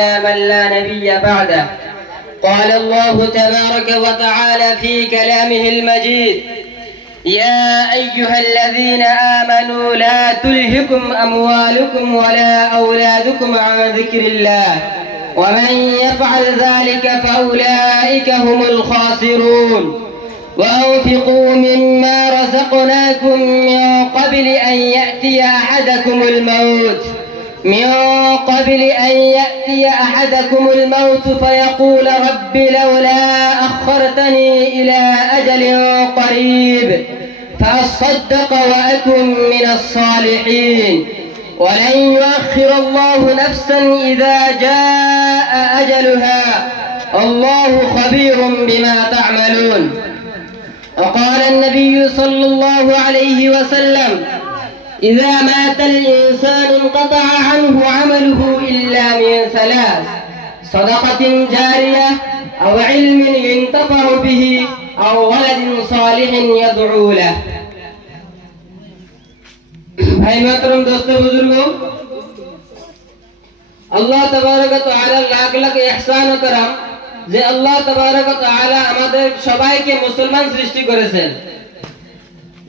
من لا نبي بعده. قال الله تبارك وتعالى في كلامه المجيد: يا أيها الذين آمنوا لا تلهكم أموالكم ولا أولادكم عن ذكر الله ومن يفعل ذلك فأولئك هم الخاسرون. وأنفقوا مما رزقناكم من قبل أن يأتي أحدكم الموت فيقول رب لولا أخرتني إلى أجل قريب فأصدق وأكن من الصالحين ولن يؤخر الله نفسا إذا جاء أجلها الله خبير بما تعملون. وقال النبي صلى الله عليه وسلم: إذا مات الإنسان انقطع عنه عمله إلا من ثلاث: صدقة جارية أو علم ينتفع به أو ولد صالح يدعو له। भाई मोहतरम दोस्तों बुजुर्गों, আল্লাহ তাবারক ওয়া তাআলা লাখ লাখ ইহসান ও করম যে আল্লাহ তাবারক ওয়া তাআলা আমাদের সবাইকে মুসলমান সৃষ্টি করেছেন।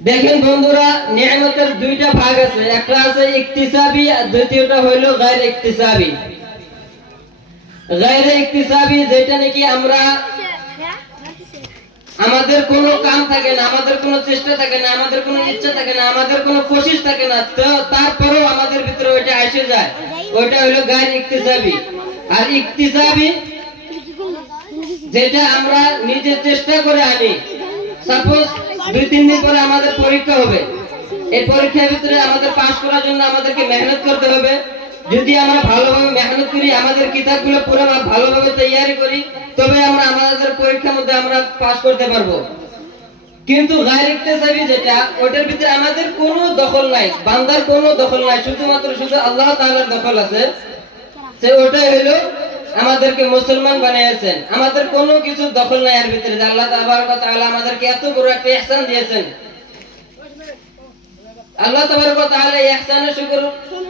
দেখেন বন্ধুরা, নিয়ামতের দুইটা ভাগ আছে, একটা আছে ইকতিসাবি আর দ্বিতীয়টা হলো গায়র ইকতিসাবি। গায়র ইকতিসাবি যেটা নাকি আমরা আমাদের কোনো কাম থাকে না, আমাদের কোনো চেষ্টা থাকে না, আমাদের কোনো ইচ্ছা থাকে না, আমাদের কোনো কোশিশ থাকে না, তো তারপরেও আমাদের ভিতরে ওইটা এসে যায়, ওইটা হলো গায়র ইকতিসাবি। আর ইকতিসাবি যেটা আমরা নিজে চেষ্টা করে আনি। সাপোজ 2-3 দিন পরে আমাদের পরীক্ষা হবে, এই পরীক্ষার ভিতরে আমাদের পাস করার জন্য আমাদেরকে মেহনত করতে হবে। যদি আমরা ভালোভাবে মেহনত করি, আমাদের কিতাবগুলো পুরো ভালোভাবে তৈরি করি, তবে আমরা আমাদের পরীক্ষার মধ্যে আমরা পাস করতে পারবো। কিন্তু গায়র ইকতিসাবি যেটা, ওটার ভিতরে আমাদের কোনো দখল নাই, বান্দার কোনো দখল নাই, শুধু আল্লাহ তাআলার দখল আছে। যে ওটাই হলো আমাদেরকে মুসলমান বানিয়েছেন, আমাদের কোনো কিছু দখল নাই এর ভিতরে। আল্লাহ তাবারক ওয়া তাআলা আমাদেরকে এত বড় একটা ইহসান দিয়েছেন। আল্লাহ তাবারক ওয়া তাআলা এই ইহসানের শুকর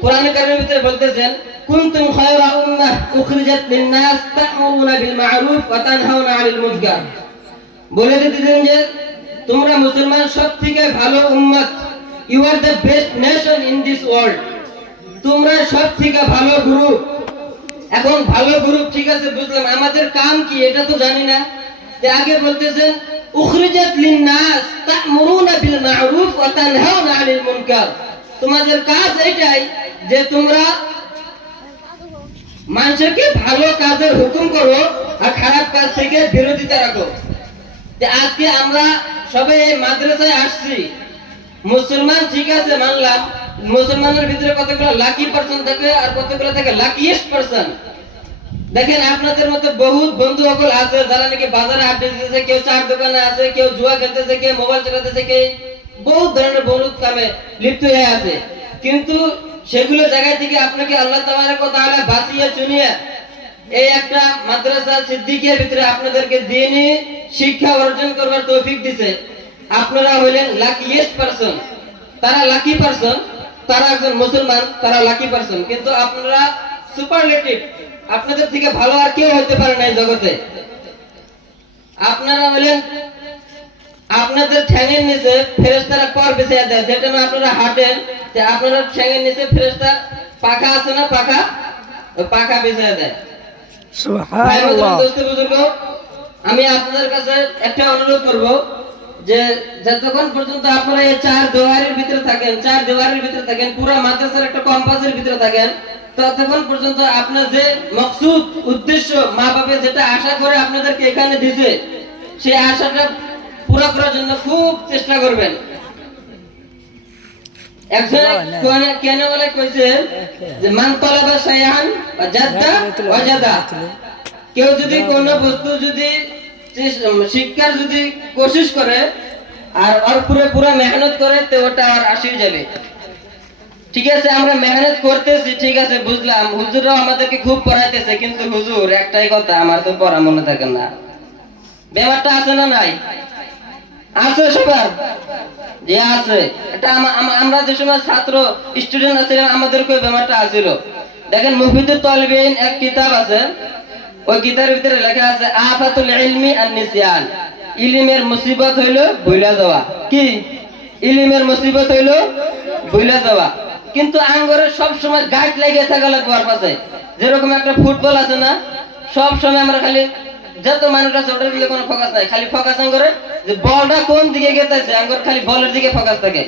কোরআনে কারীমের ভিতরে বলতেছেন: কুনতুম খায়রা উম্মাহ উখরিজাত লিন-নাস তা'মুরুনা বিল মা'রুফ ওয়া তানহাউনা 'আনিল মুনকার। বলে দিতেছেন যে তোমরা মুসলমান সবথেকে ভালো উম্মত, you are the best nation in this world, তোমরা সবথেকে ভালো গ্রুপ। এখন ভালো গ্রুপ ঠিক আছে বুঝলাম, আমাদের কাম কি এটা তো জানি না। যে আগে বলতেছেন উখরিজাত লিন-নাস তা'মুরুনা বিল মা'রুফ ওয়া তানহাউনা 'আনিল মুনকার, তোমাদের কাজ এটাই যে তোমরা মানুষকে ভালো কাজের হুকুম করো আর খারাপ কাজ থেকে বিরোধিতা রাখো। যে আজকে আমরা সবাই এই মাদ্রাসায় আসছি, মুসলমান ঠিক আছে মানলাম, মুসলমানের ভিতরে কতগুলো লাকি পারসন থাকে আর কতগুলো থাকে লাকিয়েস্ট পারসন। দেখেন আপনাদের মতো বহুত বন্ধু সকল আছে যারা নাকি বাজারে আড্ডা দিতেছে, কেউ চার দোকানে আছে, কেউ জুয়া খেলতেছে, কেউ মোবাইল চালাতেছে, কেউ বহুত ধরনের বহুত কামে লিপ্ত হয়ে আছে। কিন্তু সেগুলো জায়গা থেকে আপনাকে আল্লাহ তাবারক ওয়া তাআলা বাঁচিয়ে চুনিয়ে এই একটা মাদ্রাসা সিদ্দিকের ভিতরে আপনাদেরকে দ্বীনি শিক্ষা অর্জন করবার তৌফিক দিয়েছে। আপনারা হলেন লাকিয়েস্ট পারসন, তারা লাকি পারসন, তারা একজন মুসলমান, তারা লাকি পারসন। কিন্তু আপনারা সুপারলেটিভ, আপনাদের থেকে ভালো আর কেউ হতে পারে না এই জগতে। আপনারা হলেন আপনাদের ঠ্যাঙের নিচে ফেরেশতারা পর বিছিয়ে দেয়, যেটা না আপনারা হাঁটেন, যে আপনারা ঠ্যাঙের নিচে ফেরেশতা পাখা আছে না, পাখা, ওই পাখা বিছিয়ে দেয়। সুবহানাল্লাহ। দোস্ত বুজুর্গ, আমি আপনাদের কাছে একটা অনুরোধ করব যে যতক্ষণ পর্যন্ত আপনারা এই চার দেওয়ালের ভিতরে থাকেন, পুরো মাদ্রাসার একটা কম্পাসের ভিতরে থাকেন, ততক্ষণ পর্যন্ত আপনার যে মকসুদ উদ্দেশ্য, মা বাবা যেটা আশা করে আপনাদেরকে এখানে দিয়েছে, সেই আশাটা পুরো করার জন্য খুব চেষ্টা করবেন। একজন কেন বলে কইছে যে মান তালাবা শাইআন ওয়াজাদা ওয়াজাদা, কেউ যদি কোন বস্তু যদি শিক্ষার যদি কোশিশ করে আর ওর পুরো মেহনত করে, তো ওটা আর আসে যাবে। ঠিক আছে, আমরা মেহনত করতেছি, ঠিক আছে বুঝলাম, হুজুররাও আমাদেরকে খুব পড়াইতেছে, কিন্তু হুজুর একটাই কথা, আমার তো পড়া মনে থাকে না। ব্যাপারটা আছে না নাই? আছে সবার, যে আছে। এটা আমরা যে সময় ছাত্র স্টুডেন্ট আছিলাম, আমাদেরকে ব্যাপারটা আছিল। দেখেন মুফিদুত তালিবিন এক কিতাব আছে, ওই কিতাবের ভিতরে লেখা আছে আফাতুল ইলমি আন নিসিয়ান, ইলমের মুসিবত হইলো ভুলে যাওয়া। কি ইলমের মুসিবত হইলো ভুলে যাওয়া। কিন্তু আঙ্গরে সব সময় গাইড লাগিয়ে থাকা লাগবে ওর পাশে। যেরকম একটা ফুটবল আছে না, সব সময় আমরা খালি যত মানুষ আছে ওটার দিকে কোনো ফোকাস নাই, খালি ফোকাস আঙ্গরে যে বলটা কোন দিকে গেতেছে, আঙ্গর খালি বলের দিকে ফোকাস থাকে।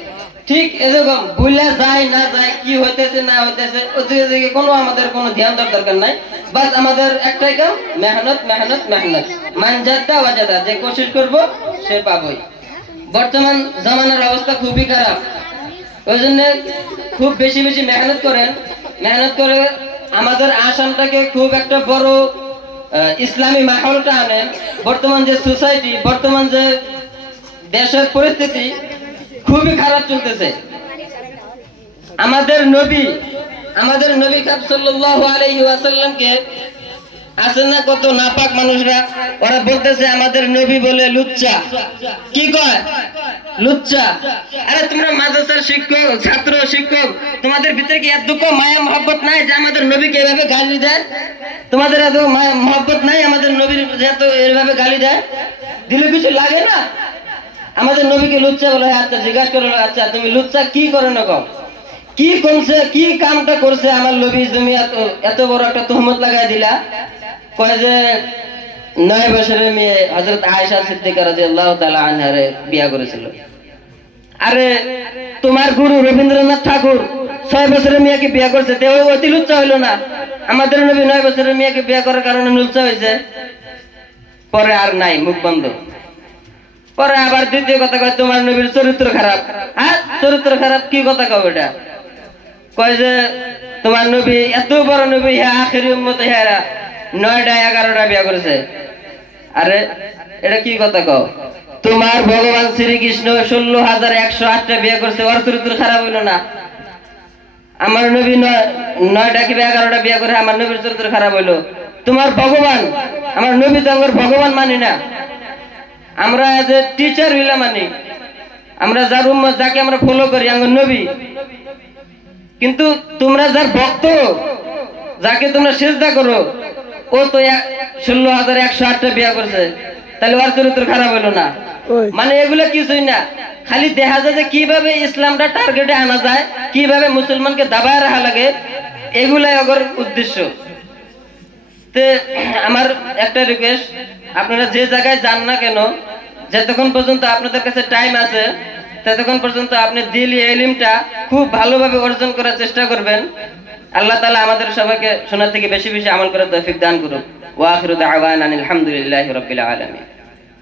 ঠিক এরকম ভুলে যায় না যায়, কি হইতেছে না হইতেছে ওদিকে দিকে কোনো আমাদের কোনো ধ্যান দেওয়ার দরকার নাই। বাস আমাদের একটাই কাম, মেহনত মেহনত মেহনত, মানজাদা ওয়াজাদা, যে কোশিশ করব সে পাবই। বর্তমান জামানার অবস্থা খুবই খারাপ, ওই জন্য খুব বেশি বেশি মেহনত করেন। মেহনত করে আমাদের আসামটাকে খুব একটা বড় ইসলামী মাহলটা আনেন। বর্তমান যে সোসাইটি, বর্তমান যে দেশের পরিস্থিতি খুবই খারাপ চলতেছে। আমাদের নবী সাল্লাল্লাহু আলাইহি ওয়াসাল্লামকে আছেন না কত নাপাক মানুষরা, ওরা বলতেছে আমাদের নবী বলে লুচ্চা। কি কয়? লুচ্চা। আরে তোমরা মাদ্রাসার শিক্ষক, ছাত্র শিক্ষক, তোমাদের ভিতরে কি এত দুঃখ মায়া মহব্বত নাই যে আমাদের নবীকে এভাবে গালি দেয়? তোমাদের এত মায়া মহব্বত নাই আমাদের নবীর এত এভাবে গালি দেয়? দিলে কিছু লাগে না? আমাদের নবীকে লুচ্চা বলে। আচ্ছা জিজ্ঞাসা করলো, আচ্ছা তুমি লুচ্চা কি করে না কও, কি করছে, কি কামটা করছে আমার নবী তুমি এত বড় একটা তুহমত লাগাই দিলা? কয় যে 9 বছরের মেয়ে হযরত আয়েশা সিদ্দিকা রাদিয়াল্লাহু তাআলা আনহারে বিয়ে করেছিল। আরে তোমার গুরু রবীন্দ্রনাথ ঠাকুর 6 বছরের মেয়েকে বিয়ে করছে, তে ওই অতি লুচ্চা হইলো না? আমাদের নবী 9 বছরের মেয়েকে বিয়ে করার কারণে লুচ্চা হয়েছে। পরে আর নাই, মুখ বন্ধ। পরে আবার দ্বিতীয় কথা কয় তোমার নবীর চরিত্র খারাপ। হ্যাঁ চরিত্র খারাপ, কি কথা কও এটা? কয় যে তোমার নবী এত বড় নবী, হ্যাঁ আখেরি উম্মত, হ্যাঁ 9টা 11টা বিয়ে করেছে। আরে এটা কি কথা কও? তোমার ভগবান শ্রীকৃষ্ণ 16,108টা বিয়ে করছে, ওর চরিত্র খারাপ হইলো না? আমার নবী 9টা কি 11টা বিয়ে করে, আমার নবীর চরিত্র খারাপ হইলো? তোমার ভগবান, আমার নবী তো আমার ভগবান মানি না, আমরা যে টিচার হইলা মানি, আমরা যার উম্মত, যাকে আমরা ফলো করি, আমার নবী। কিন্তু তোমরা যার ভক্ত, যাকে তোমরা সিজদা করো, ও তো 16,108টা বিয়ে করছে, তাহলে ওর চরিত্র খারাপ হলো না? মানে এগুলো কিছুই না, খালি দেখা যায় যে কিভাবে ইসলামটা টার্গেটে আনা যায়, কিভাবে মুসলমানকে দাবায় রাখা লাগে, এগুলাই ওর উদ্দেশ্য। তে আমার একটা রিকোয়েস্ট, আপনারা যে জায়গায় যান না কেন, যতক্ষণ পর্যন্ত আপনাদের কাছে টাইম আছে ততক্ষণ পর্যন্ত আপনি দিল ইলমটা খুব ভালোভাবে অর্জন করার চেষ্টা করবেন। আল্লাহ তাআলা আমাদের সবাইকে শোনার থেকে বেশি বেশি আমল করার তৌফিক দান করুন। ওয়া আখিরু দাওয়ানা আলহামদুলিল্লাহি রাব্বিল আলামিন।